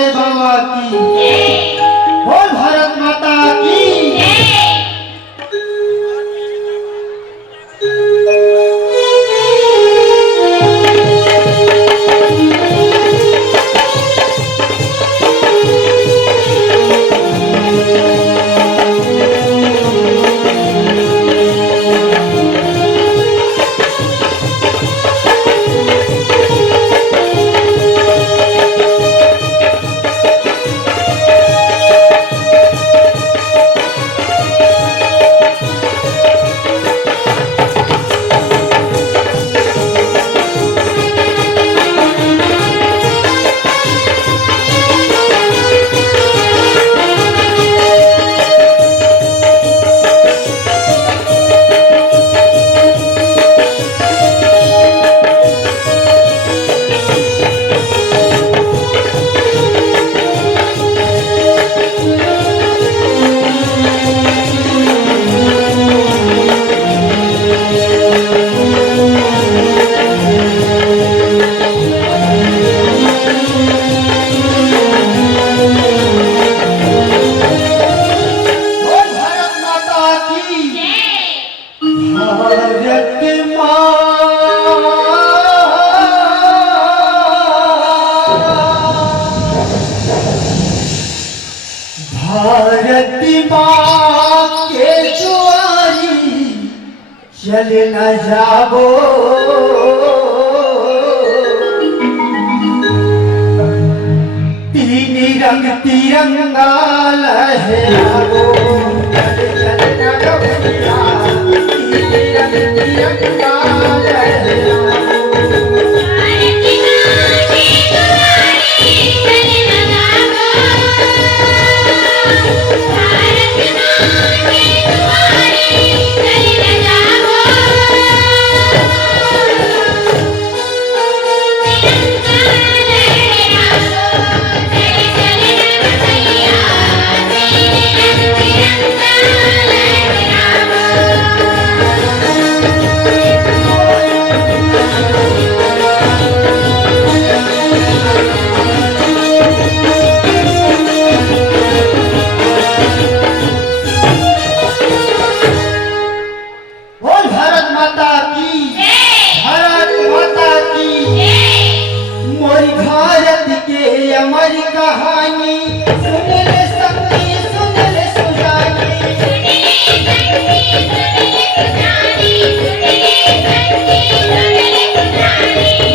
रामदेव बाबा की बोल भारत माता की। भारत माँ के जुआरी चल न जाबो, तीन रंग तिरंगा लहराबो, चल चल न डोलिया, तीन रंग तिरंगा लहराबो। अमर कहानी सुन ले सखी सुन ले सुजानी,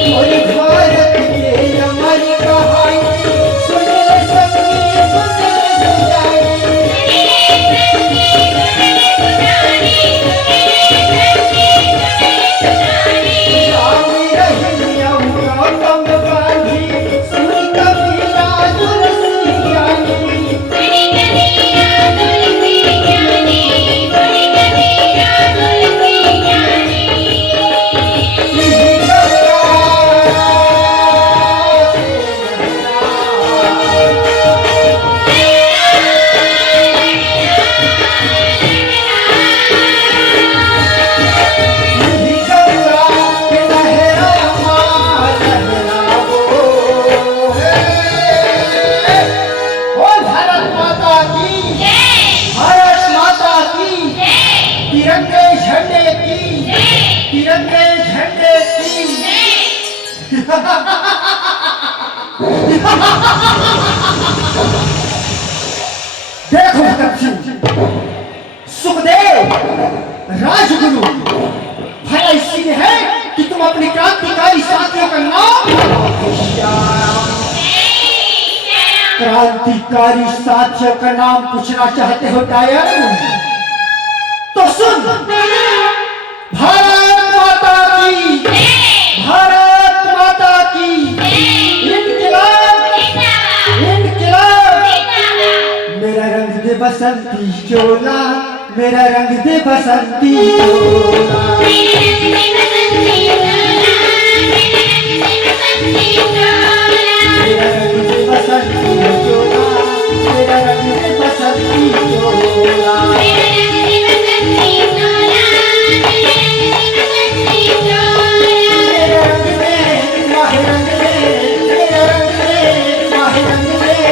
मोरी भारत के अमर कहानी सुन ले सखी सुन ले सुजानी। राम रही यमुना कम बांधी सुन कबीरा तुलसी ज्ञानी, तिरंगे झंडे की, तिरंगे झंडे की। देखो भगत सिंह, सुखदेव, राजगुरु, भला इसीलिए है कि तुम अपने क्रांतिकारी साथियों का नाम, क्रांतिकारी साथियों का नाम पूछना चाहते हो टायर? तो सुन, भारत माता की, भारत माता की, इनकलाब, इनकलाब। मेरा रंग दे बसंती चोला, मेरा रंग दे बसंती चोला, मेरा रंग दे बसंती चोला, मेरा रंग दे बसंती चोला। रंग दे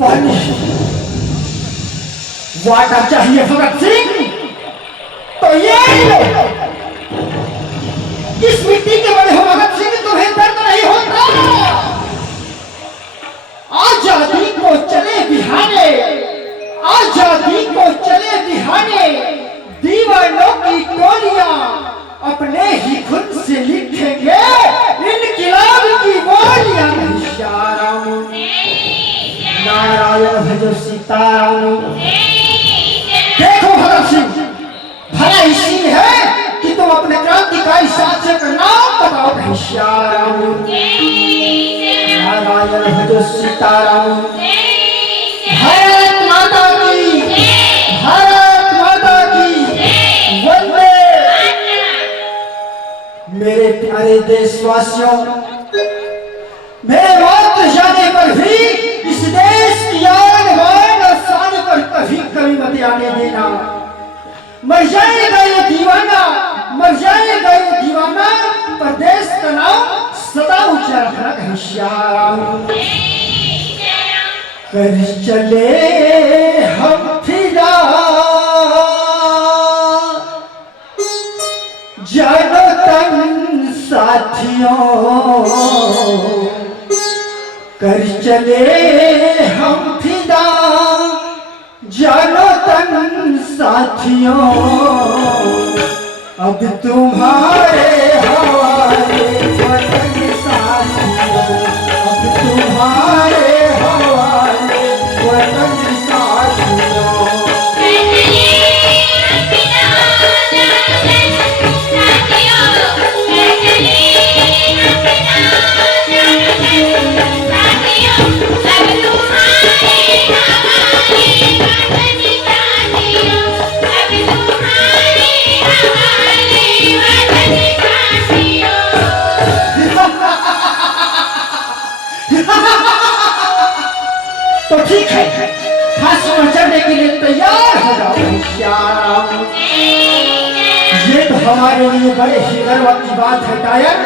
पानी वाटर चाहिए भगत सिंह तो ये लो। इस मिट्टी के बने हो भगत सिंह, तुम्हें दर्द नहीं होता। आजादी को चले बिहाने, आजादी को चले बिहाने, दीवानों की टोलियां अपने ही खुद से लिखेंगे इनकिलाब की बोलियां। नारायण भजो सीताराम। देखो भगत सिंह, भला इसी है कि तुम अपने क्रांतिकारी साथियों का नाम बताओ। घनश्याम नारायण भजो सीताराम। भारत माता की, भारत माता की वंदे। मेरे प्यारे देशवासियों, मेरे मौत जाने पर भी इस देश की आन बान और शान पर कभी कभी मत आने देना। मर जाएगा ये दीवाना, मर जाएगा ये दीवाना, पर देश का नाम सदा ऊंचा रखना। घनश्याम कर चले हम फिदा, जानो तन साथियों, कर चले हम फिदा, जानो तन साथियों। अब तुम्हारे हवाले वतन साथियों, अब तुम्हारे हवाले वतन साथियों। तो ठीक है, फांसी पर चढ़ने के लिए तैयार हो जाओ घनश्याम। ये तो हमारे लिए बड़े ही गर्व की बात है टायर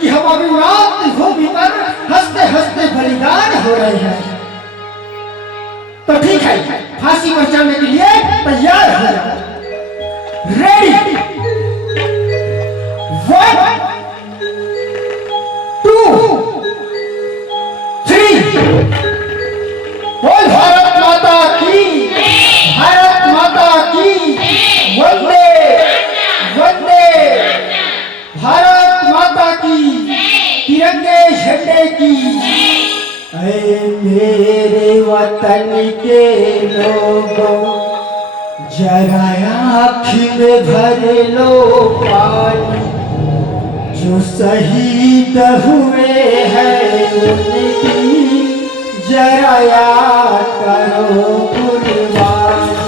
कि हम अभी मातृभूमि पर हंसते हंसते बलिदान हो रहे हैं। तो ठीक है, फांसी पर चढ़ने के लिए तैयार हो जाओ। रेडी, 1 2 3। बोल भारत माता की, भारत माता की वंदे, वंदे भारत माता की, तिरंगे झंडे की। ऐ मेरे वतन के लोगों, जरा आँख में भर लो पानी, जो शहीद हुए हैं उनकी जरा याद करो कुर्बानी।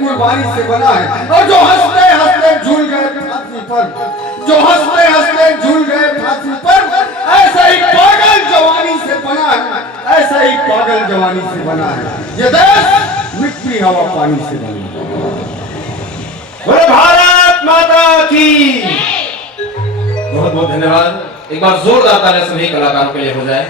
कुर्बानी से बना है। और जो हंसते हंसते झूल गए फांसी पर, जो हंसते हंसते झूल गए फांसी पर, ऐसा ही पागल जवानी से बना है, ऐसा ही पागल जवानी से बना है। ये देश मिट्टी हवा पानी से बना है। बोले भारत माता की। बहुत बहुत धन्यवाद। एक बार जोरदार ताली सभी कलाकारों के लिए हो जाए।